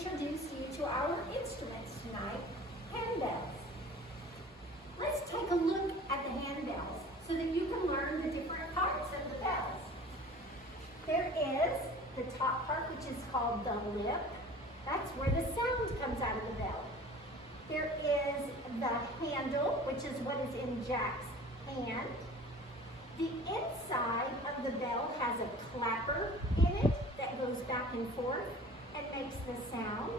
introduce you to our instruments tonight, handbells. Let's take a look at the handbells so that you can learn the different parts of the bells. There is the top part, which is called the lip. That's where the sound comes out of the bell. There is the handle, which is what is in Jack's hand. The inside of the bell has a clapper in it that goes back and forth and makes the sound.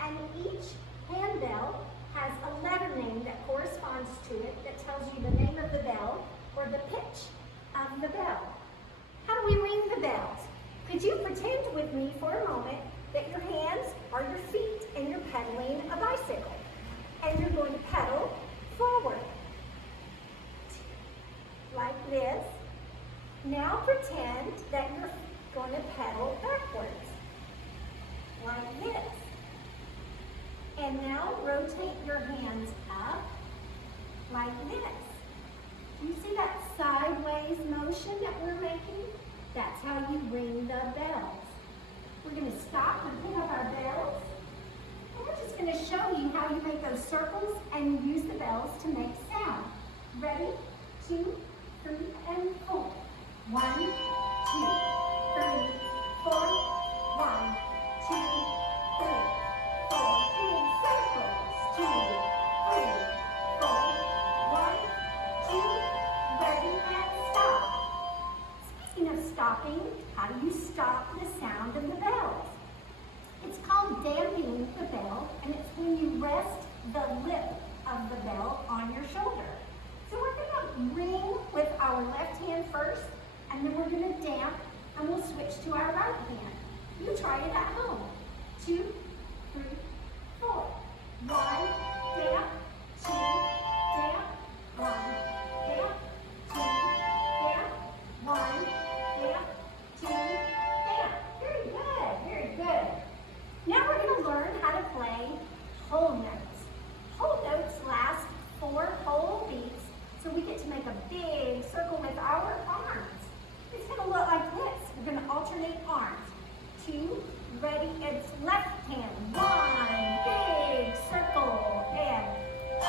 And each handbell has a letter name that corresponds to it that tells you the name of the bell or the pitch of the bell. How do we ring the bells? Could you pretend with me for a moment that your hands are your feet and you're pedaling a bicycle? And you're going to pedal forward, like this. Now pretend that you're going to pedal backwards, like this. And now rotate your hands up, like this. Do you see that sideways motion that we're making? That's how you ring the bells. We're going to stop and pick up our bells. And we're just going to show you how you make those circles and use the bells to make sound. Ready? 2, 3, and 4. 1, 2, 3, 4. 1, 2, 3, 4. Big circles. 2, 3, 4. 1, 2. Ready and stop. Speaking of stopping, how do you stop the sound of the bells? It's called damping the bell, and it's when you rest the lip of the bell on your shoulder. So we're going to ring with our left hand first, and then we're going to damp, and we'll switch to our right hand. You try it at home. 2, 3, 4. 1, damp, 2, damp, 1, damp, 2, damp, 1, damp, 2, damp. Very good, very good. Now we're going to learn how to play whole notes. Whole notes last 4 whole beats, so we get to make a big circle with our arms. It's going to look like this. We're going to alternate arms. 2, ready, it's left hand. 1, big circle, and 2,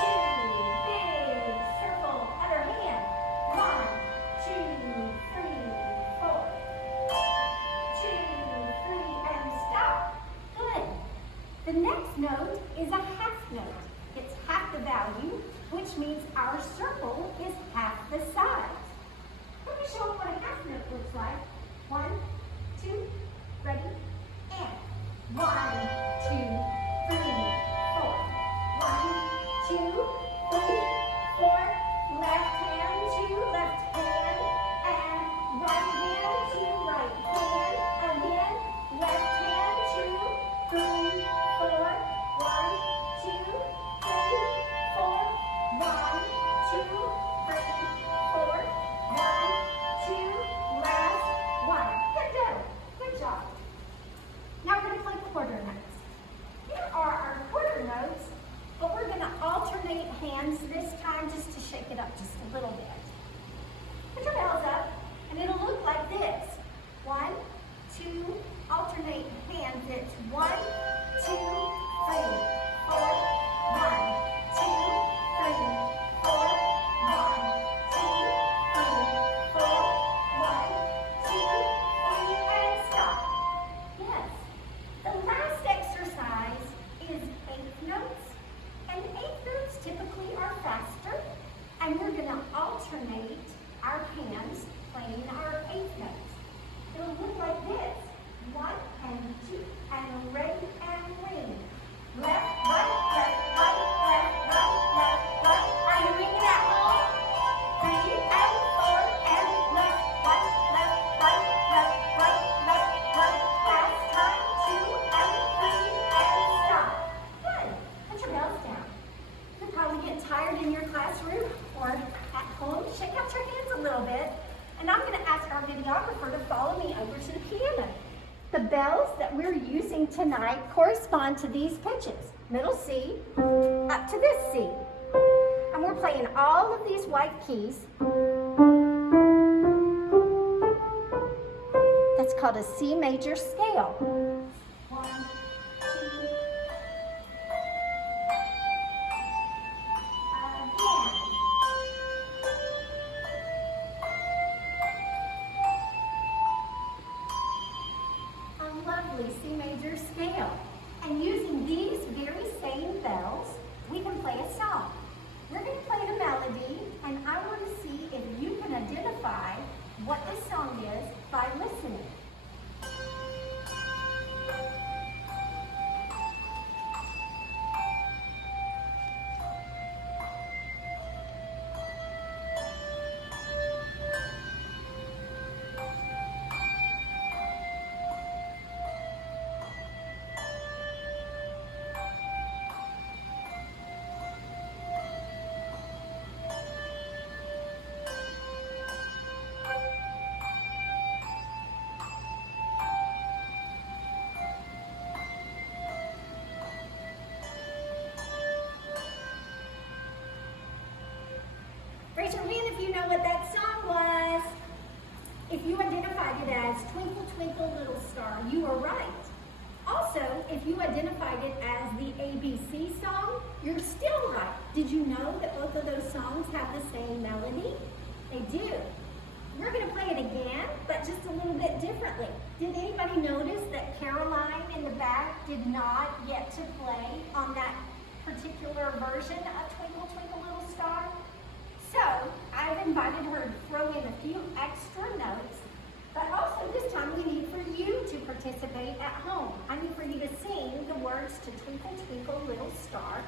big circle, other hand. 1, 2, 3, 4. 2, 3, and stop. Good. The next note is a half note. It's half the value, which means our circle is half the size. Let me show you what a half note looks like. 1, 2, ready, and 1, 2, 3, 4. 1, 2, 3, 4. Left hand to left hand, and right hand to right hand. Again, left hand, 2, 3, 4. 1, 2, 3, 4. 1, 2, 3, 4. 1, 2. Last one. Good job. Good job. Now we're going to play quarter notes. Here are our quarter notes, but we're going to alternate hands this time just to shake it up just a little bit. Put your bells up, and it'll look like this. 1, 2, alternate hands. It's 1, 2, 3, 4. 1, 2, 3, 4. 1, 2, 3, 4. 1, 2, 3, and stop. Yes. The last exercise is eighth notes. And eighth notes typically are faster. And we're going to alternate our hands playing our eighth notes. It'll look like this. 1 and 2, and ready and ring. Left, right, left, right, left, right, left, right. Are you ringing at home? 3 and 4, and left, right, left, right, left, right, left, right. Last time, 2 and 3, and stop. Good. Put your bells down. You're probably getting tired in your classroom or at home. Shake out your hands a little bit. And I'm going to ask our videographer to follow me over to the piano. The bells that we're using tonight correspond to these pitches. Middle C up to this C. And we're playing all of these white keys. That's called a C major scale. 1, 2, you identified it as the ABC song, you're still right. Did you know that both of those songs have the same melody? They do. We're going to play it again, but just a little bit differently. Did anybody notice that Caroline in the back did not get to play on that particular version of Twinkle Twinkle Little Star? So I've invited her to throw in a few extra notes, but also this time we need for you to participate at home. I need for you to sing the words to Twinkle Twinkle Little Star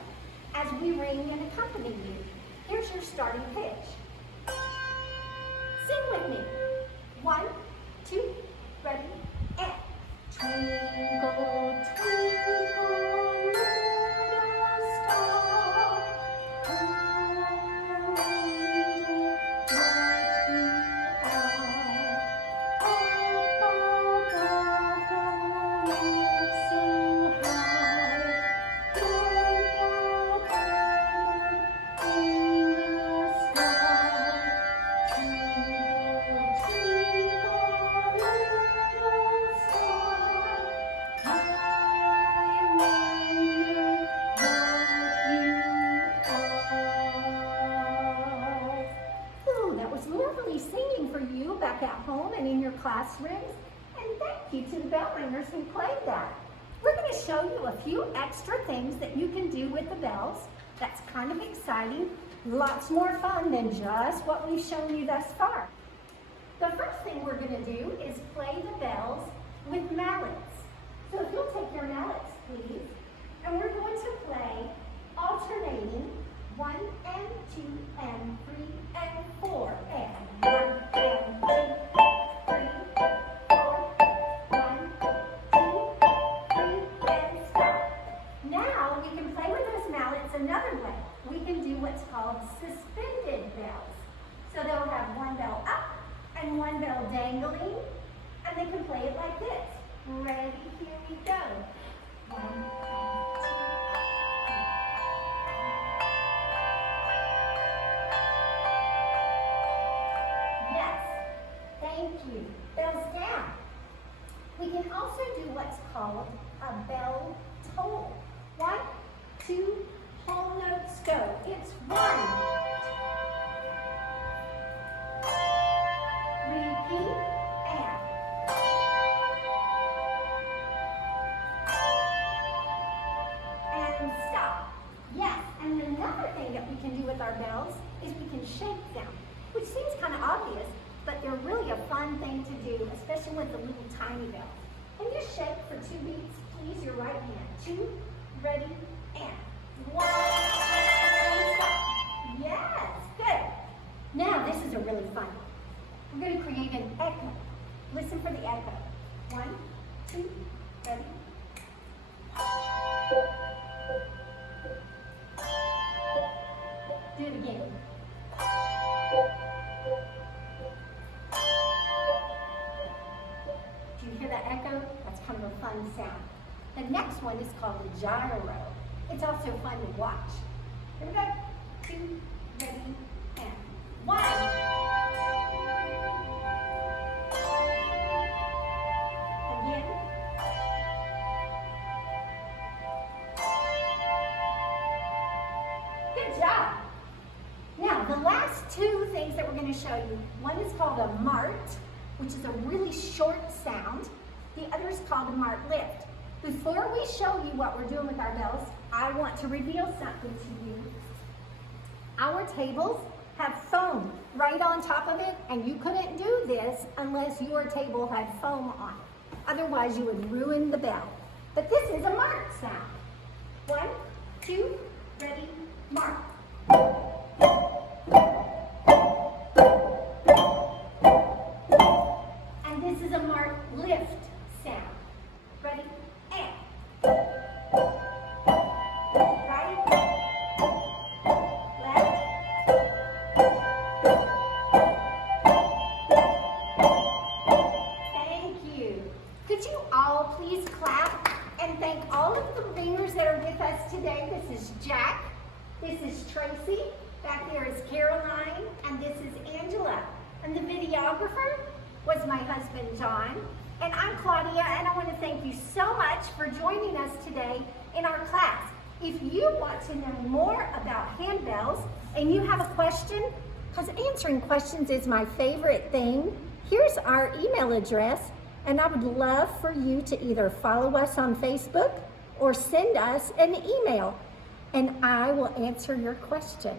as we ring and accompany you. Here's your starting pitch. Sing with me. 1, 2, ready, and twinkle, twinkle, little star, how wonderful what you are. Up above the world so high, like a diamond in the sky. Singing for you back at home and in your classrooms. And thank you to the bell ringers who played that. We're going to show you a few extra things that you can do with the bells. That's kind of exciting. Lots more fun than just what we've shown you thus far. The first thing we're going to do is play the bells with mallets. So if you'll take your mallets, please. And we're going to play alternating 1 and 2 and 3 and 4 and 1 and 2, 3, 4, 1, 2, 3, and stop. Now we can play with those mallets another way. We can do what's called suspended bells. So they'll have one bell up and one bell dangling, and they can play it like this. Ready? Here we go. 1, 2, 3. Thank you. Bells down. We can also do what's called a bell toll. 1, 2, whole notes go. It's 1. Repeat and stop. Yes, and another thing that we can do with our bells is we can shake them, which seems kind of obvious, but they're really a fun thing to do, especially with the little tiny bells. And just shake for 2 beats, please, your right hand. 2, ready, and 1, and stop. Yes, good. Now this is a really fun one. We're going to create an echo. Listen for the echo. 1, 2, ready. Do it again. Do you hear that echo? That's kind of a fun sound. The next one is called the gyro. It's also fun to watch. Here we go. 2, ready, and 1. Again. Good job. Now, the last 2 things that we're going to show you, one is called a mart, which is a really short sound. The other is called a mart lift. Before we show you what we're doing with our bells, I want to reveal something to you. Our tables have foam right on top of it, and you couldn't do this unless your table had foam on it. Otherwise, you would ruin the bell. But this is a mart sound. 1, 2, ready, mart. And this is a mart lift sound. Ready, and right, left, thank you. Could you all please clap and thank all of the ringers that are with us today? This is Jack, this is Tracy, back there is Caroline, and this is Angela. And the videographer was my husband, John. And I'm Claudia, and I want to thank you so much for joining us today. today in our class. If you want to know more about handbells and you have a question, because answering questions is my favorite thing, here's our email address, and I would love for you to either follow us on Facebook or send us an email, and I will answer your question.